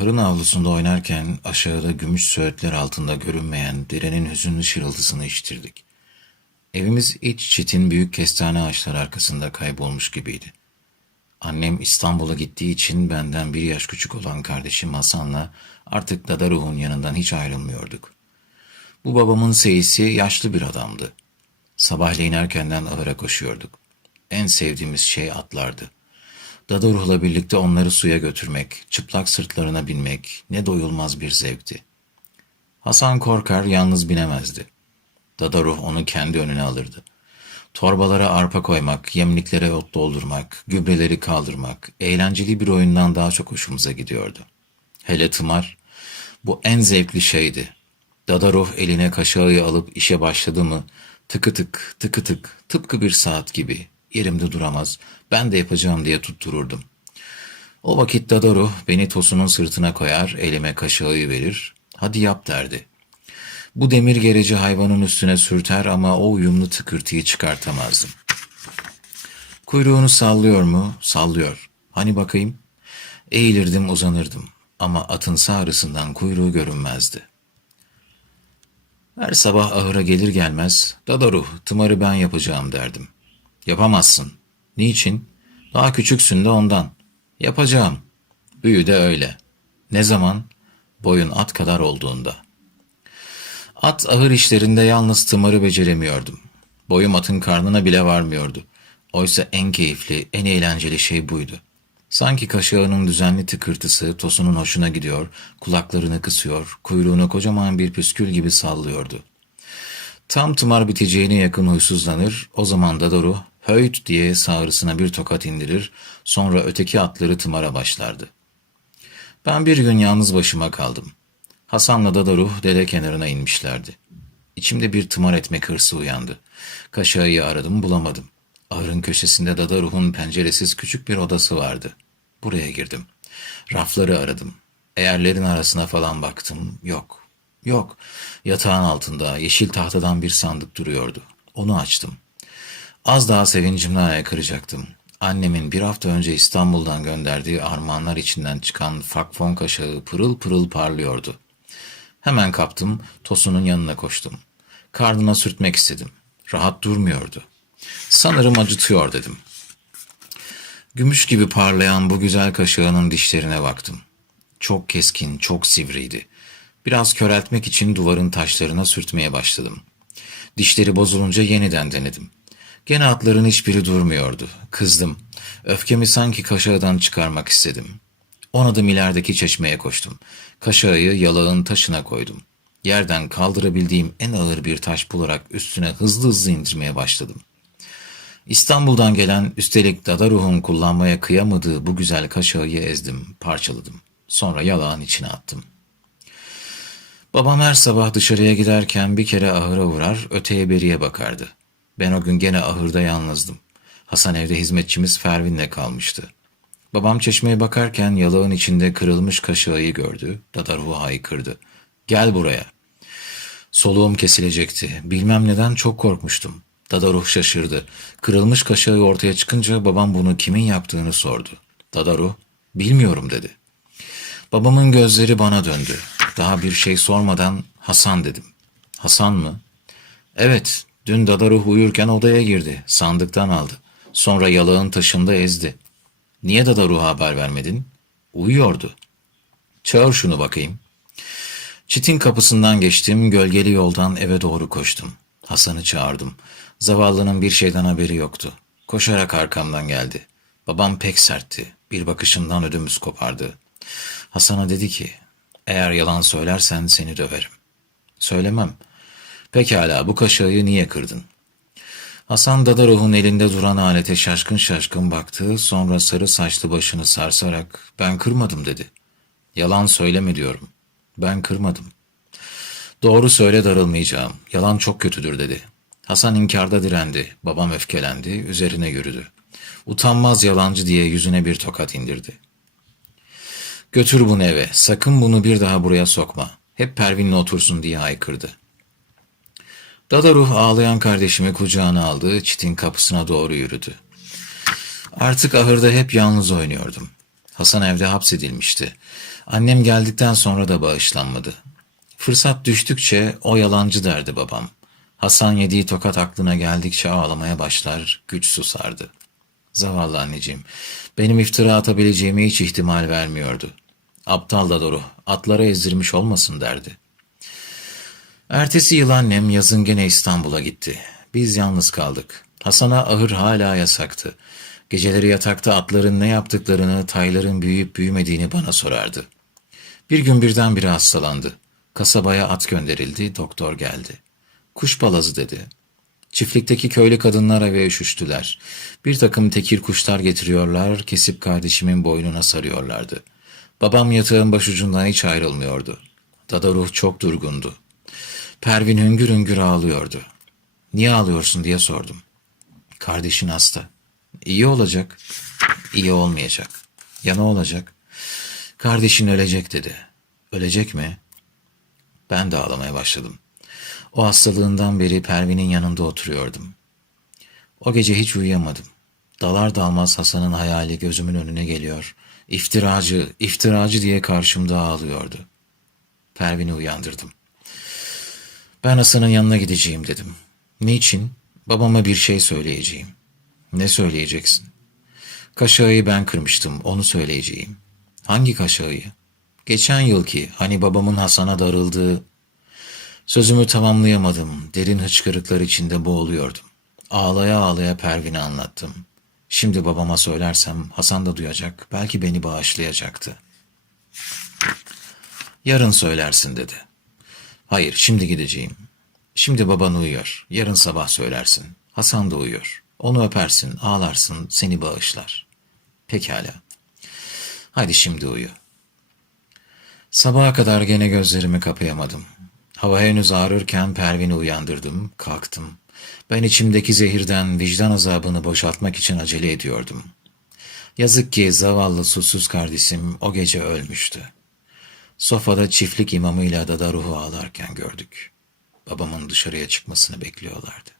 Ahırın avlusunda oynarken aşağıda gümüş söğütler altında görünmeyen derenin hüzünlü şırıltısını işitirdik. Evimiz iç çitin büyük kestane ağaçları arkasında kaybolmuş gibiydi. Annem İstanbul'a gittiği için benden bir yaş küçük olan kardeşim Hasan'la artık Dada Ruh'un yanından hiç ayrılmıyorduk. Bu babamın seyisi yaşlı bir adamdı. Sabahleyin erkenden ahıra koşuyorduk. En sevdiğimiz şey atlardı. Dada ruhla birlikte onları suya götürmek, çıplak sırtlarına binmek ne doyulmaz bir zevkti. Hasan korkar yalnız binemezdi. Dada ruh onu kendi önüne alırdı. Torbalara arpa koymak, yemliklere ot doldurmak, gübreleri kaldırmak eğlenceli bir oyundan daha çok hoşumuza gidiyordu. Hele tımar, bu en zevkli şeydi. Dada ruh eline kaşığı alıp işe başladı mı tıkı tık tıkı tık tıpkı bir saat gibi yerimde duramaz ben de yapacağım diye tuttururdum. O vakit Dadaru beni Tosun'un sırtına koyar elime kaşığı verir hadi yap derdi. Bu demir gereci hayvanın üstüne sürter ama o uyumlu tıkırtıyı çıkartamazdım. Kuyruğunu sallıyor mu? Sallıyor. Hani bakayım? Eğilirdim uzanırdım ama atın sağrısından kuyruğu görünmezdi. Her sabah ahıra gelir gelmez, Dadaruh, tımarı ben yapacağım derdim. Yapamazsın. Niçin? Daha küçüksün de ondan. Yapacağım. Büyü de öyle. Ne zaman? Boyun at kadar olduğunda. At ahır işlerinde yalnız tımarı beceremiyordum. Boyum atın karnına bile varmıyordu. Oysa en keyifli, en eğlenceli şey buydu. Sanki kaşığının düzenli tıkırtısı Tosun'un hoşuna gidiyor, kulaklarını kısıyor, kuyruğunu kocaman bir püskül gibi sallıyordu. Tam tımar biteceğine yakın huysuzlanır, o zaman da Doru höyt diye sağrısına bir tokat indirir, sonra öteki atları tımara başlardı. Ben bir gün yalnız başıma kaldım. Hasan'la da Doru dere kenarına inmişlerdi. İçimde bir tımar etmek hırsı uyandı. Kaşağıyı aradım bulamadım. Ahırın köşesinde Dada Ruh'un penceresiz küçük bir odası vardı. Buraya girdim. Rafları aradım. Eğerlerin arasına falan baktım. Yok. Yok. Yatağın altında yeşil tahtadan bir sandık duruyordu. Onu açtım. Az daha sevincimden ayağa kıracaktım. Annemin bir hafta önce İstanbul'dan gönderdiği armağanlar içinden çıkan fakfon kaşığı pırıl pırıl parlıyordu. Hemen kaptım, Tosun'un yanına koştum. Karnına sürtmek istedim. Rahat durmuyordu. Sanırım acıtıyor dedim. Gümüş gibi parlayan bu güzel kaşığının dişlerine baktım. Çok keskin, çok sivriydi. Biraz köreltmek için duvarın taşlarına sürtmeye başladım. Dişleri bozulunca yeniden denedim. Gene atların hiçbiri durmuyordu. Kızdım. Öfkemi sanki kaşağıdan çıkarmak istedim. On adım ilerideki çeşmeye koştum. Kaşağı yalağın taşına koydum. Yerden kaldırabildiğim en ağır bir taş bularak üstüne hızlı hızlı indirmeye başladım. İstanbul'dan gelen üstelik Dada Ruh'un kullanmaya kıyamadığı bu güzel kaşağı ezdim, parçaladım. Sonra yalağın içine attım. Babam her sabah dışarıya giderken bir kere ahıra uğrar, öteye beriye bakardı. Ben o gün gene ahırda yalnızdım. Hasan evde hizmetçimiz Fervin'le kalmıştı. Babam çeşmeye bakarken yalağın içinde kırılmış kaşığı gördü. Dadarhu haykırdı. Gel buraya. Soluğum kesilecekti. Bilmem neden çok korkmuştum. Dadaruh şaşırdı. Kırılmış kaşığı ortaya çıkınca babam bunu kimin yaptığını sordu. Dadaruh, bilmiyorum dedi. Babamın gözleri bana döndü. Daha bir şey sormadan Hasan dedim. Hasan mı? Evet, dün Dadaruh uyurken odaya girdi. Sandıktan aldı. Sonra yalağın taşında ezdi. Niye Dadaruh'a haber vermedin? Uyuyordu. Çağır şunu bakayım. Çitin kapısından geçtim, gölgeli yoldan eve doğru koştum. Hasan'ı çağırdım. Zavallının bir şeyden haberi yoktu. Koşarak arkamdan geldi. Babam pek sertti. Bir bakışından ödümüz kopardı. Hasan'a dedi ki, eğer yalan söylersen seni döverim. Söylemem. Pekala bu kaşığı niye kırdın? Hasan Dadaruh'un elinde duran alete şaşkın şaşkın baktı, sonra sarı saçlı başını sarsarak ben kırmadım dedi. Yalan söyleme diyorum. Ben kırmadım. Doğru söyle darılmayacağım. Yalan çok kötüdür dedi. Hasan inkarda direndi. Babam öfkelendi. Üzerine yürüdü. Utanmaz yalancı diye yüzüne bir tokat indirdi. Götür bunu eve. Sakın bunu bir daha buraya sokma. Hep Pervin'le otursun diye haykırdı. Dadaruh ağlayan kardeşimi kucağına aldı. Çitin kapısına doğru yürüdü. Artık ahırda hep yalnız oynuyordum. Hasan evde hapsedilmişti. Annem geldikten sonra da bağışlanmadı. Fırsat düştükçe o yalancı derdi babam. Hasan yediği tokat aklına geldikçe ağlamaya başlar, güç susardı. Zavallı anneciğim, benim iftira atabileceğime hiç ihtimal vermiyordu. Aptal da doğru, atlara ezdirmiş olmasın derdi. Ertesi yıl annem yazın gene İstanbul'a gitti. Biz yalnız kaldık. Hasan'a ahır hala yasaktı. Geceleri yatakta atların ne yaptıklarını, tayların büyüyüp büyümediğini bana sorardı. Bir gün birdenbire hastalandı. Kasabaya at gönderildi, doktor geldi. Kuş balazı dedi. Çiftlikteki köylü kadınlar eve üşüştüler. Bir takım tekir kuşlar getiriyorlar, kesip kardeşimin boynuna sarıyorlardı. Babam yatağın başucundan hiç ayrılmıyordu. Dadaruh çok durgundu. Pervin hüngür hüngür ağlıyordu. Niye ağlıyorsun diye sordum. Kardeşin hasta. İyi olacak. İyi olmayacak. Ya ne olacak? Kardeşin ölecek dedi. Ölecek mi? Ben de ağlamaya başladım. O hastalığından beri Pervin'in yanında oturuyordum. O gece hiç uyuyamadım. Dalar dalmaz Hasan'ın hayali gözümün önüne geliyor. İftiracı, iftiracı diye karşımda ağlıyordu. Pervin'i uyandırdım. Ben Hasan'ın yanına gideceğim dedim. Niçin? Babama bir şey söyleyeceğim. Ne söyleyeceksin? Kaşağıyı ben kırmıştım, onu söyleyeceğim. Hangi kaşağıyı? Geçen yılki, hani babamın Hasan'a darıldığı... Sözümü tamamlayamadım, derin hıçkırıklar içinde boğuluyordum. Ağlaya ağlaya Pervin'e anlattım. Şimdi babama söylersem Hasan da duyacak, belki beni bağışlayacaktı. Yarın söylersin dedi. Hayır, şimdi gideceğim. Şimdi baban uyuyor. Yarın sabah söylersin. Hasan da uyuyor. Onu öpersin, ağlarsın, seni bağışlar. Pekala. Hadi şimdi uyu. Sabaha kadar gene gözlerimi kapayamadım. Hava henüz ağrırken Pervin'i uyandırdım, kalktım. Ben içimdeki zehirden vicdan azabını boşaltmak için acele ediyordum. Yazık ki zavallı susuz kardeşim o gece ölmüştü. Sofada çiftlik imamıyla Dada ruhu ağlarken gördük. Babamın dışarıya çıkmasını bekliyorlardı.